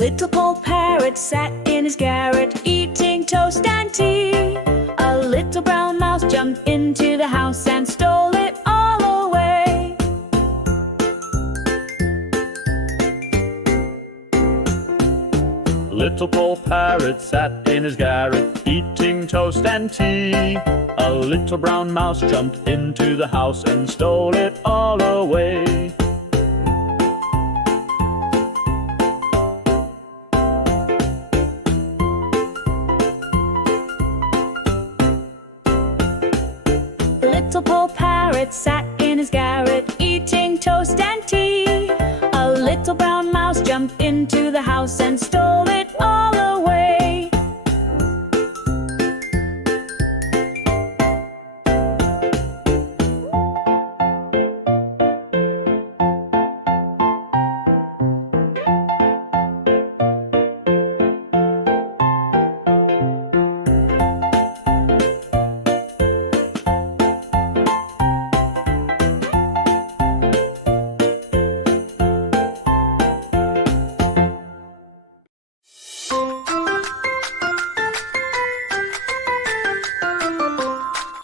little poor parrot sat in his garret, eating toast and tea. A little brown mouse jumped into the house and stole it all away. Little poor parrot sat in his garret, eating toast and tea. A little brown mouse jumped into the house and stole it all away.